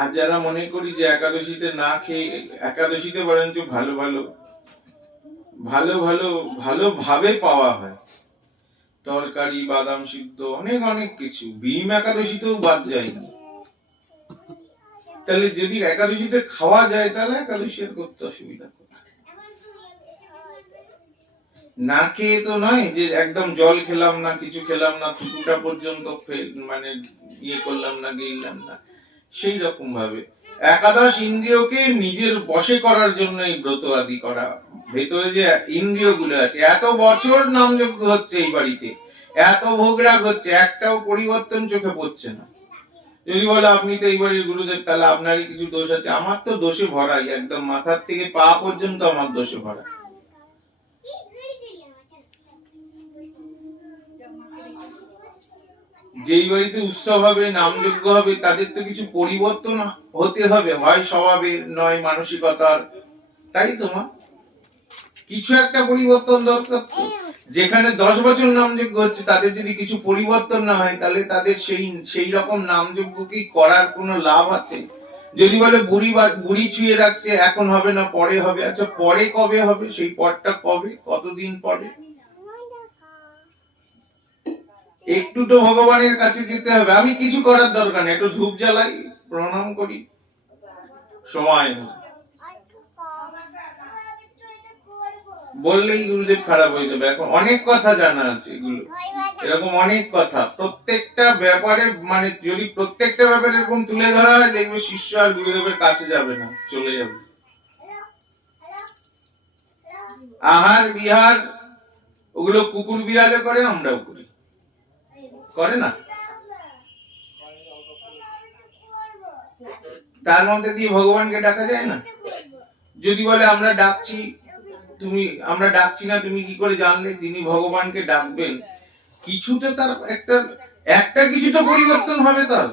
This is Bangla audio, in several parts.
আর যারা মনে করি যে একাদশীতে না খেয়ে, একাদশীতে বরঞ্চ ভালো ভালো ভালো ভালো ভালো ভাবে পাওয়া হয়। তরকারি, বাদাম সিদ্ধ, অনেক অনেক কিছু। ভীম একাদশীতেও বাদ যায়নি। তাহলে যদি একাদশীতে খাওয়া যায়, তাহলে একাদশী আর করতে অসুবিধা? না খেয়ে তো নয় যে একদম জল খেলাম না, কিছু খেলাম না পর্যন্ত মানে ইয়ে করলাম না গিললাম না। সেই রকম ভাবে। একাদশ ইন্দ্রিয়কে নিজের বশে করার জন্য এই ব্রত আদি করা। ভেতরে যে ইন্দ্রিয়গুলো আছে, এত বছর নামযজ্ঞ হচ্ছে এই বাড়িতে, এত ভোগরাগ হচ্ছে, একটাও পরিবর্তন চোখে পড়ছে না। যদি বলে, আপনি তো এই বাড়ির গুরুদেব, তাহলে আপনারই কিছু দোষ আছে? আমার তো দোষে ভরাই, একদম মাথার থেকে পা পর্যন্ত আমার দোষে ভরা যেই বাড়িতে উৎসব হবে, নামযজ্ঞ হবে, তাদের তো কিছু পরিবর্তন হতে হবে। হয় স্বভাবে নয় মানসিকতার। তাই তো, মা? কিছু একটা পরিবর্তন দরকার। যেখানে দশ বছর নামযজ্ঞ হচ্ছে, তাদের যদি কিছু পরিবর্তন না হয়, তাহলে তাদের সেই সেই রকম নামযজ্ঞ কি করার কোনো লাভ আছে? যদি বলে বুড়ি বুড়ি ছুঁয়ে রাখছে, এখন হবে না, পরে হবে। আচ্ছা পরে কবে হবে? সেই পরটা কবে? কতদিন পরে? একটু তো ভগবানের কাছে যেতে হবে। আমি কিছু করার দরকার নেই। একটু ধূপ জ্বালাই, প্রণাম করি। সময় বললেই গুরুদেব খারাপ হয়ে যাবে। এখন অনেক কথা জানা আছে এগুলো। এরকম অনেক কথা। প্রত্যেকটা ব্যাপারে মানে যদি প্রত্যেকটা ব্যাপারে এরকম তুলে ধরা হয়, দেখবে শিষ্য আর গুরুদেবের কাছে যাবে না, চলে যাবে। আহার, বিহার, ওগুলো কুকুর বিড়ালে করে আমরাও করি। করে না তার মধ্যে দিয়ে ভগবানকে ডাকা যায় না যদি বলে আমরা ডাকছি তুমি আমরা ডাকছি না তুমি কি করে জানলে তিনি ভগবানকে ডাকবেন কিছুতে তার একটা একটা কিছু তো পরিবর্তন হবে তার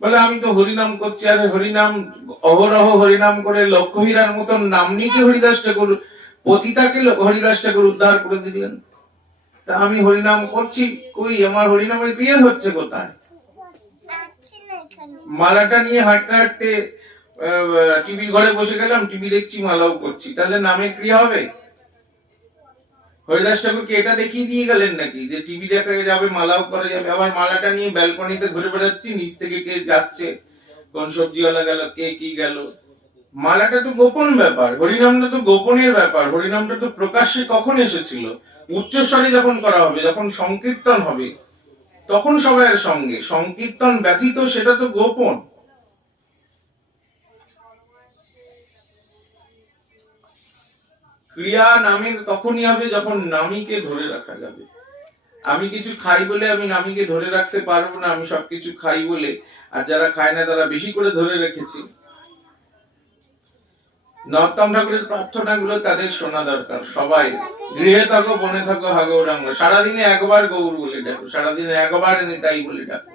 বলে, আমি তো হরিনাম করছি, আরে হরিনাম, অহরহ হরিনাম করে লক্ষ লক্ষ্মীরার মতন নাম নিয়ে কি হরিদাস ঠাকুর? পতিতাকে হরিদাস ঠাকুর উদ্ধার করে দিলেন? তা আমি হরিনাম করছি, কই? আমার হরিনামের বিয়ে হচ্ছে কোথায়? মালাটা নিয়ে হাঁটতে হাঁটতে টিভির ঘরে বসে গেলাম, টিভি দেখছি, মালাও করছি। তাহলে নামে ক্রিয়া হবে? হরিদাস ঠাকুরকে এটা দেখিয়ে দিয়ে গেলেন নাকি? যে টিভি দেখা যাবে, মালাও করা যাবে। আবার মালাটা নিয়ে ব্যালকনিতে ঘুরে বেড়াচ্ছি, নিচ থেকে কে যাচ্ছে, কোন সবজিওয়ালা গেল, কে কি গেল। মালাটা তো গোপন ব্যাপার, হরিনামটা তো গোপনের ব্যাপার। হরিনামটা তো প্রকাশ্যে কখন এসেছিল? উচ্চস্বরে যখন করা হবে, যখন সংকীর্তন হবে, তখন সবাইয়ের সঙ্গে। সংকীর্তন ব্যতীত সেটা তো গোপন। ক্রিয়া নামের তখনই হবে যখন নামীকে ধরে রাখা যাবে। আমি কিছু খাই বলে আমি নামীকে ধরে রাখতে পারব না, আমি সবকিছু খাই বলে। আর যারা খায় না, তারা বেশি করে ধরে রেখেছি। নর্তম ঠাকুরের প্রার্থনা গুলো তাদের শোনা দরকার। সবাই, গৃহে থাকো, বনে থাকো হাগৌরাঙ্গ সারাদিনে একবার গৌর বলে ডাকো, সারাদিনে একবার নিতাই বলে ডাকো।